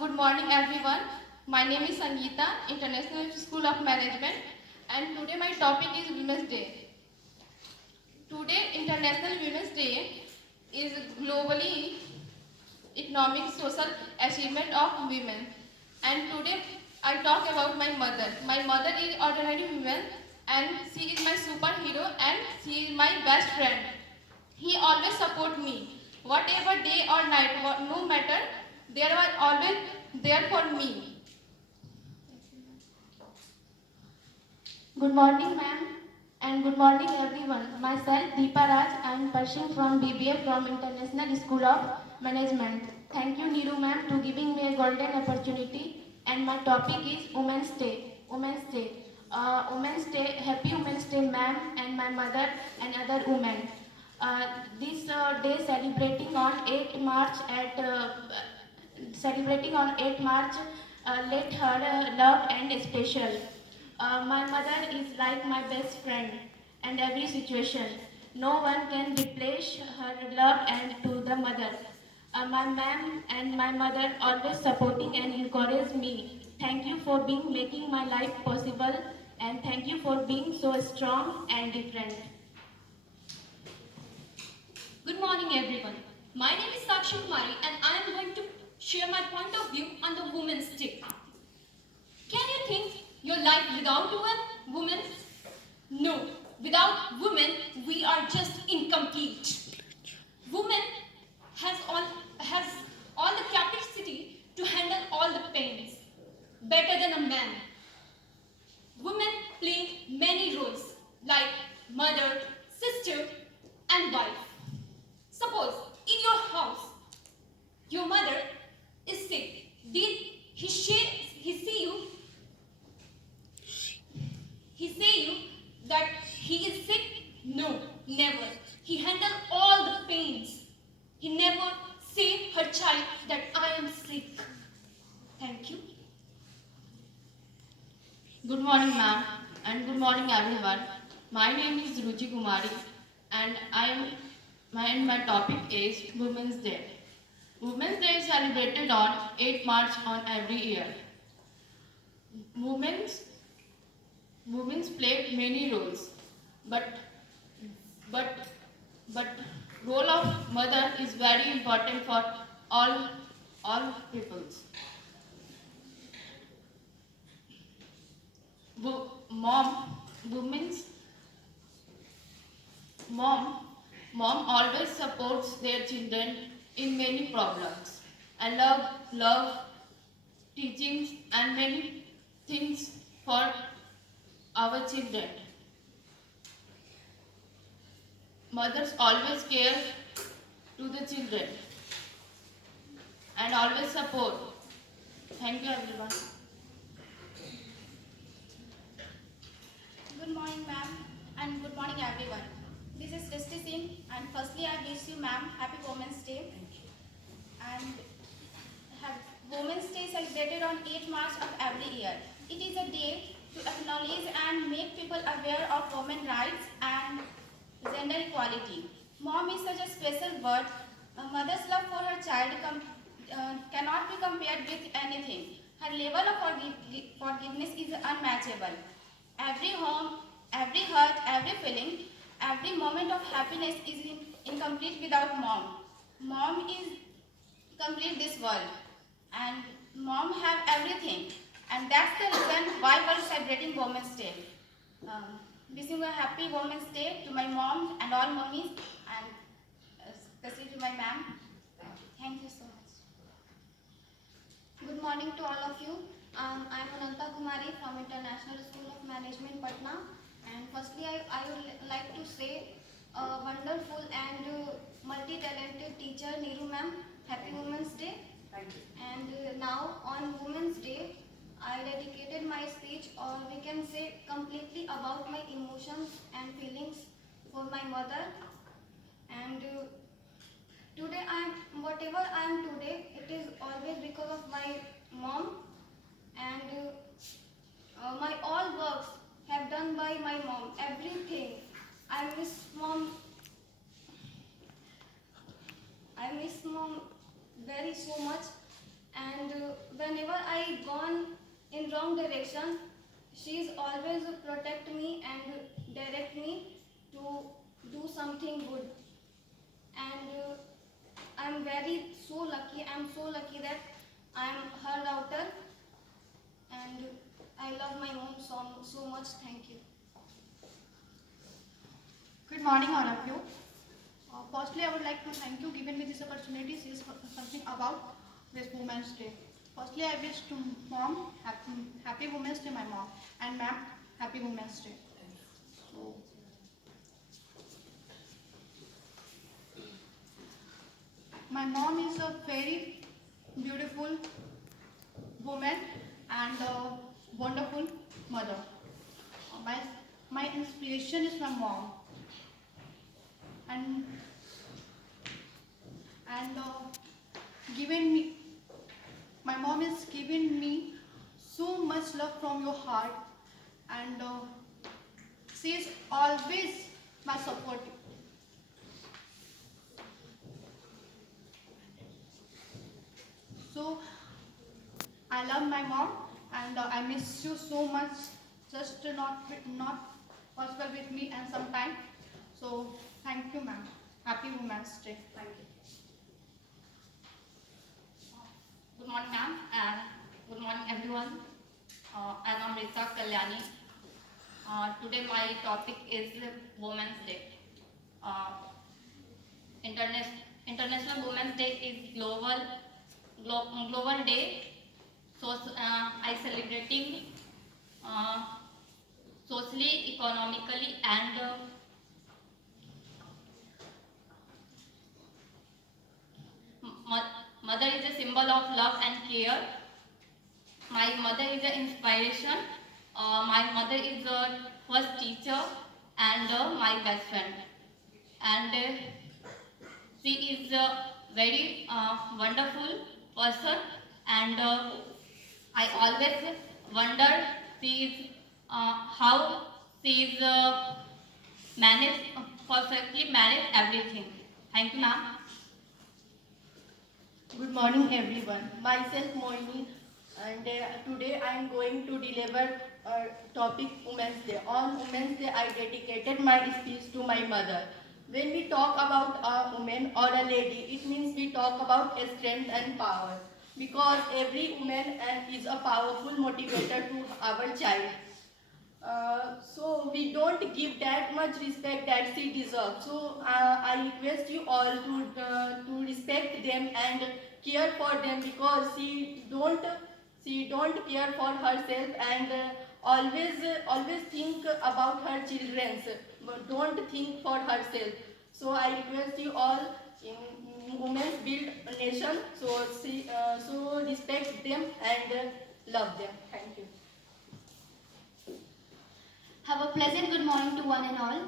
Good morning, everyone. My name is Sangeeta, International School of Management, and today my topic is Women's Day. Today, International Women's Day is globally economic social achievement of women. And today, I talk about my mother. My mother is ordinary woman, and she is my superhero, and she is my best friend. He always support me. Whatever day or night, no matter, they are always there for me. Good morning, ma'am, and good morning, everyone. Myself, Deepa Raj, I am pursuing from BBA from International School of Management. Thank you, Neeru, ma'am, to giving me a golden opportunity. And my topic is Women's Day. Women's Day. Women's Day, Happy Women's Day, ma'am, and my mother and other women. This day celebrating on 8 March at celebrating on 8 March, let her love and special. My mother is like my best friend and every situation. No one can replace her love and to the mother. My ma'am and my mother always supporting and encourage me. Thank you for being making my life possible and thank you for being so strong and different. Good morning, everyone. My name is Sakshi Kumari, and I am going to share my point of view on the Women's Day. Can you think your life without women? No. Without women, we are just incomplete. Women has all the capacity to handle all the pains better than a man. Women play many roles like mother, sister, and wife. Suppose in your house, your mother is sick. Did he see you? He say you that he is sick? No, never. He handle all the pains. He never say her child that I am sick. Thank you. Good morning, ma'am, and good morning, everyone. My name is Ruchi Kumari, and my topic is Women's Day. Women's Day is celebrated on 8 March on every year. Women's Women's played many roles, but but but role of mother is very important for all all peoples. Mom, women's mom, mom always supports their children in many problems. I love teachings and many things for our children. Mothers always care to the children and always support. Thank you, everyone. Good morning, ma'am, and good morning, everyone. This is Srishti Singh, and firstly, I wish you, ma'am, Happy Women's Day. And have Women's Day celebrated on 8 March of every year. It is a day to acknowledge and make people aware of women's rights and gender equality. Mom is such a special word. A mother's love for her child cannot be compared with anything. Her level of forgiveness is unmatchable. Every home, every hurt, every feeling, every moment of happiness is incomplete without mom. Mom is complete this world, and mom have everything, and that's the reason why we're celebrating Women's Day. Wishing a happy Women's Day to my mom and all mummies, and especially to my ma'am. Thank you so much. Good morning to all of you. I am Ananta Kumari from International School of Management, Patna. And firstly, I would like to say a wonderful and multi-talented teacher, Neeru ma'am. Happy Women's Day. Thank you. And now on Women's Day, I dedicated my speech, or we can say completely about my emotions and feelings for my mother. And today whatever I am today, it is always because of my mom, and my all works have done by my mom. Everything. I miss mom. I miss mom very so much, and whenever I gone in wrong direction, she's always protect me and direct me to do something good. And I'm very so lucky. I'm so lucky that I'm her daughter, and I love my mom so much. Thank you. Good morning, all of you. Firstly, I would like to thank you giving me this opportunity to say something about this Women's Day. Firstly, I wish to mom happy Women's Day, my mom, and ma'am, happy Women's Day. So, my mom is a very beautiful woman and a wonderful mother. My, my inspiration is my mom. And given me, my mom is giving me so much love from your heart, and she is always my support. So I love my mom, and I miss you so much. Just not possible with me and sometime. So thank you, ma'am. Happy Women's Day. Thank you. Good morning, ma'am, and good morning, everyone. And I'm Rita Kalyani. Today, my topic is Women's Day. International Women's Day is global day. So, I celebrating socially, economically, and mother is a symbol of love and care. My mother is an inspiration. My mother is a first teacher and my best friend. And she is a very wonderful person. And I always wonder how she is perfectly manage everything. Thank you, ma'am. Good morning everyone. Myself Moini, and today I am going to deliver topic Women's Day. On Women's Day I dedicated my speech to my mother. When we talk about a woman or a lady, it means we talk about strength and power, because every woman is a powerful motivator to our child. So we don't give that much respect that she deserves. So I request you all to respect them and care for them, because she don't care for herself, and always think about her children, but don't think for herself. So I request you all, in women's build a nation. So respect them and love them. Thank you. Have a pleasant good morning to one and all.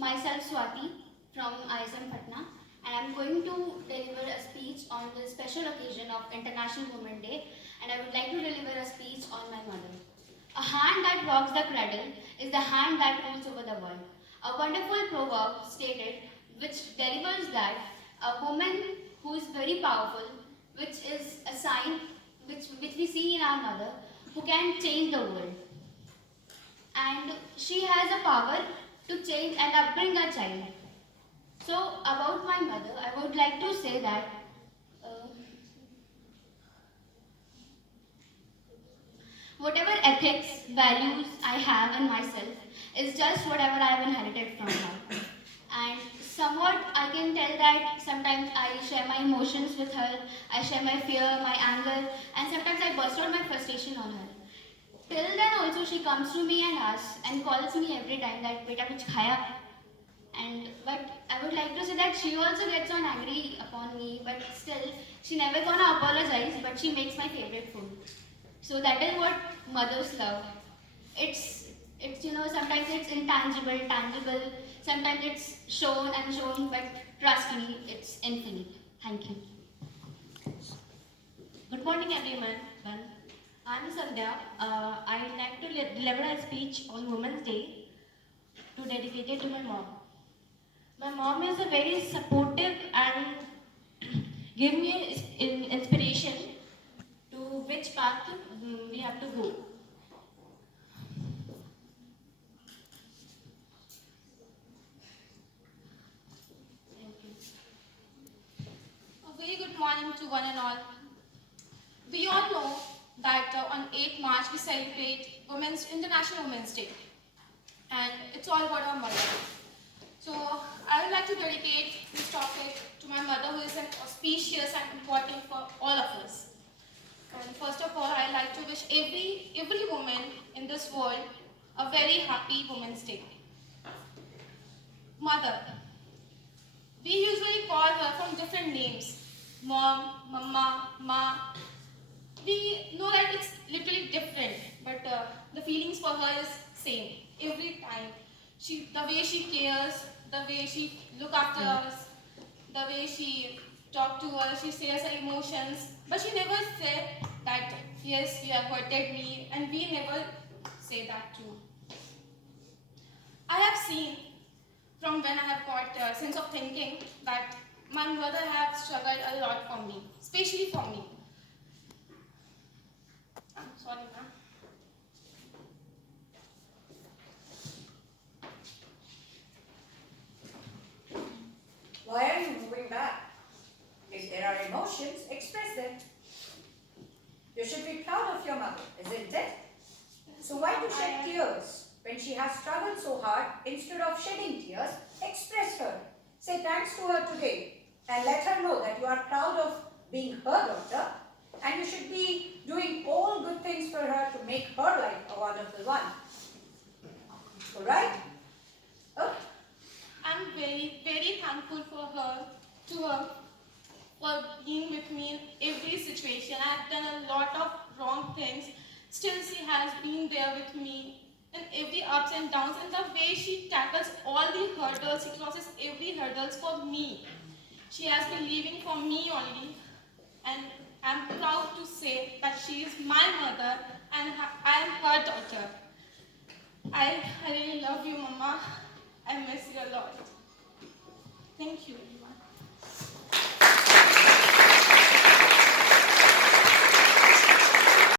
Myself Swati from ISM Patna, and I am going to deliver a speech on the special occasion of International Women's Day, and I would like to deliver a speech on my mother. A hand that rocks the cradle is the hand that rules over the world. A wonderful proverb stated which delivers that a woman who is very powerful, which is a sign which we see in our mother, who can change the world. And she has a power to change and upbring a child. So about my mother, I would like to say that whatever ethics, values I have in myself is just whatever I have inherited from her. And somewhat I can tell that sometimes I share my emotions with her, I share my fear, my anger, and sometimes I burst out my frustration on her. Till then also she comes to me and asks and calls me every time that beta kuch khaya. And but I would like to say that she also gets on angry upon me, but still she never gonna apologize, but she makes my favorite food. So that is what mothers love. It's sometimes it's intangible, tangible, sometimes it's shown and shown, but trust me, it's infinite. Thank you. Good morning, everyone. I'm Sandhya. I'd like to deliver a speech on Women's Day to dedicate it to my mom. My mom is a very supportive and give me inspiration to which which path we have to go. Thank you. A very good morning to one and all. We all know that on 8th March we celebrate International Women's Day, and it's all about our mother. So I would like to dedicate this topic to my mother, who is an auspicious and important for all of us. And first of all, I like to wish every woman in this world a very happy Women's Day. Mother. We usually call her from different names: mom, mama, ma. We know that it's literally different, but the feelings for her is same every time. The way she cares, the way she look after us, the way she talk to us, she shares her emotions, but she never say that yes, you have hurted me, and we never say that too. I have seen from when I have got a sense of thinking that my mother have struggled a lot for me, especially for me. I'm sorry, ma'am. Why are you moving back? If there are emotions, express them. You should be proud of your mother, isn't it? So why to shed tears? When she has struggled so hard, instead of shedding tears, express her. Say thanks to her today and let her know that you are proud of being her daughter, and you should be doing all good things for her to make her life a wonderful one. Alright? Oh. I'm very, very thankful to her, for being with me in every situation. I've done a lot of wrong things. Still, she has been there with me in every ups and downs, and the way she tackles all the hurdles, she crosses every hurdles for me. She has been living for me only, and I'm proud to say that she is my mother and I am her daughter. I really love you, Mama. I miss you a lot.